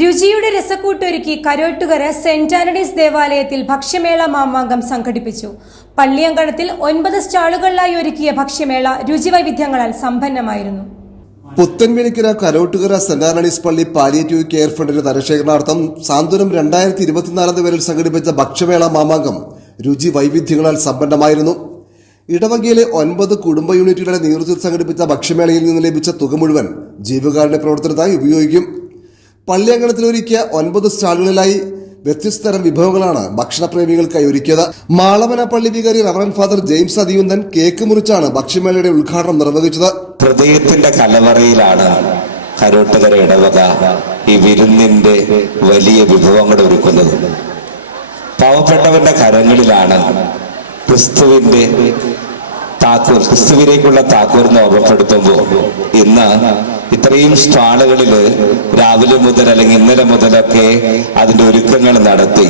രുചിയുടെ രസക്കൂട്ടൊരുക്കി കരോട്ടുകര saint Antony's ദേവാലയത്തിൽ ഭക്ഷ്യമേള മാമാങ്കം സംഘടിപ്പിച്ചു. പള്ളിയങ്കണത്തിൽ 9 സ്റ്റാളുകളിലായി ഒരുക്കിയ ഭക്ഷ്യമേള രുചിവൈവിധ്യങ്ങളാൽ സമ്പന്നമായിരുന്നു. പുത്തൻവേലിക്കര കരോട്ടുകര സെന്റ് ആന്റണീസ് പള്ളി പാലിയേറ്റീവ് കെയർ ഫണ്ടിന്റെ ധനശേഖരണാർത്ഥം സാന്ത്വനം 2024 പേരിൽ സംഘടിപ്പിച്ച ഭക്ഷ്യമേള മാമാങ്കം രുചി വൈവിധ്യങ്ങളാൽ സമ്പന്നമായിരുന്നു. ഇടവകയിലെ 9 കുടുംബ യൂണിറ്റുകളുടെ നേതൃത്വത്തിൽ സംഘടിപ്പിച്ച ഭക്ഷ്യമേളയിൽ നിന്ന് ലഭിച്ച തുക മുഴുവൻ ജീവകാരുണ്യ പ്രവർത്തനത്തിനായി ഉപയോഗിക്കും. പള്ളിയങ്കണത്തിൽ ഒരുക്കിയ 9 സ്റ്റാളുകളിലായി വ്യത്യസ്ത തരം വിഭവങ്ങളാണ് ഭക്ഷണപ്രേമികൾക്കായി ഒരുക്കിയത്. മാളവന പള്ളി വികാരി റവറന്റ് ഫാദർ ജെയിംസ് അതിയുന്തൻ കേക്ക് മുറിച്ചാണ് ഭക്ഷ്യമേളയുടെ ഉദ്ഘാടനം നിർവഹിച്ചത്. ഹൃദയത്തിന്റെ കലവറയിലാണ് കരോട്ടുകര ഇടവക ഈ വിരുന്നിന്റെ വലിയ വിഭവങ്ങൾ ഒരുക്കുന്നത്. പാവപ്പെട്ടവന്റെ കരങ്ങളിലാണ് ക്രിസ്തുവിന്റെ താക്കോൽ, ക്രിസ്തുവിലേക്കുള്ള താക്കോൽ എന്ന് ഓർമ്മപ്പെടുത്തുമ്പോൾ ഇന്ന് ഇത്രയും സ്റ്റാളുകളിൽ രാവിലെ മുതൽ അല്ലെങ്കിൽ ഇന്നലെ മുതലൊക്കെ അതിന്റെ ഒരുക്കങ്ങൾ നടത്തി.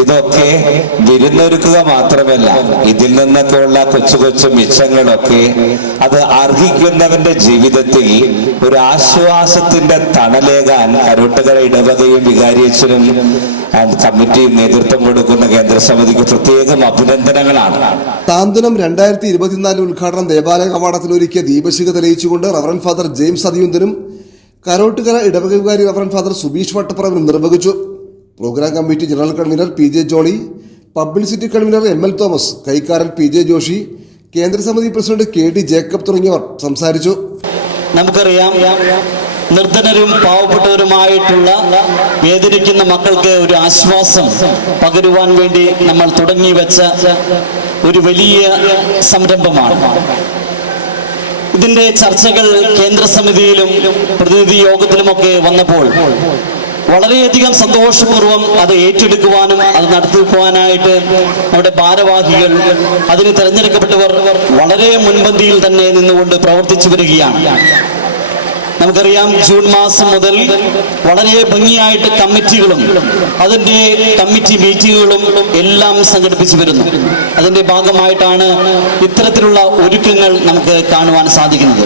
ഇതൊക്കെ വിരുന്നൊരുക്കുക മാത്രമല്ല, ഇതിൽ നിന്നൊക്കെ ഉള്ള കൊച്ചു കൊച്ചു മിച്ചങ്ങളൊക്കെ അത് അർഹിക്കുന്നവന്റെ ജീവിതത്തിൽ ഒരു ആശ്വാസത്തിന്റെ തണലേകാൻ കരോട്ടുകര ഇടവകയും വികാരിയച്ഛനും കമ്മിറ്റിയും നേതൃത്വം കൊടുക്കുന്ന കേന്ദ്രസമിതിക്ക് പ്രത്യേകം അഭിനന്ദനങ്ങളാണ്. സാന്ത്വനം 2024 ഉദ്ഘാടനം ദേവാലയ കവാടത്തിൽ ഒരുക്കിയ ദീപശിഖ തെളിയിച്ചുകൊണ്ട് റവറന്റ് ഫാദർ ജെയിംസ് അതിയുന്തനും കരോട്ടുകര ഇടവക വികാരി റവറന്റ് ഫാദർ സുബീഷ് വട്ടപ്പറമ്പിൽ നിർവഹിച്ചു. Program committee general convener P J Jolly, publicity convener ML Thomas, കൈക്കാരൻ PJ ജോഷി, കേന്ദ്രസമിതി പ്രസിഡന്റ് KD ജേക്കബ് തുടങ്ങിയവർ സംസാരിച്ചു. നമുക്കറിയാം, നിർധനരും പാവപ്പെട്ടവരുമായിട്ടുള്ള വേദനിക്കുന്ന മക്കൾക്ക് ഒരു ആശ്വാസം പകരുവാൻ വേണ്ടി നമ്മൾ തുടങ്ങി വെച്ച ഒരു വലിയ സംരംഭമാണ്. ഇതിന്റെ ചർച്ചകൾ കേന്ദ്രസമിതിയിലും പ്രതിനിധി യോഗത്തിലുമൊക്കെ വന്നപ്പോൾ വളരെയധികം സന്തോഷപൂർവ്വം അത് ഏറ്റെടുക്കുവാനും അത് നടത്തിക്കുവാനായിട്ട് നമ്മുടെ ഭാരവാഹികൾ, അതിന് തിരഞ്ഞെടുക്കപ്പെട്ടവർ വളരെ മുൻപന്തിയിൽ തന്നെ നിന്നുകൊണ്ട് പ്രവർത്തിച്ചു വരികയാണ്. നമുക്കറിയാം, ജൂൺ മാസം മുതൽ വളരെ ഭംഗിയായിട്ട് കമ്മിറ്റികളും അതിൻ്റെ കമ്മിറ്റി മീറ്റിങ്ങുകളും എല്ലാം സംഘടിപ്പിച്ചു വരുന്നു. അതിൻ്റെ ഭാഗമായിട്ടാണ് ഇത്തരത്തിലുള്ള ഒരുക്കങ്ങൾ നമുക്ക് കാണുവാൻ സാധിക്കുന്നത്.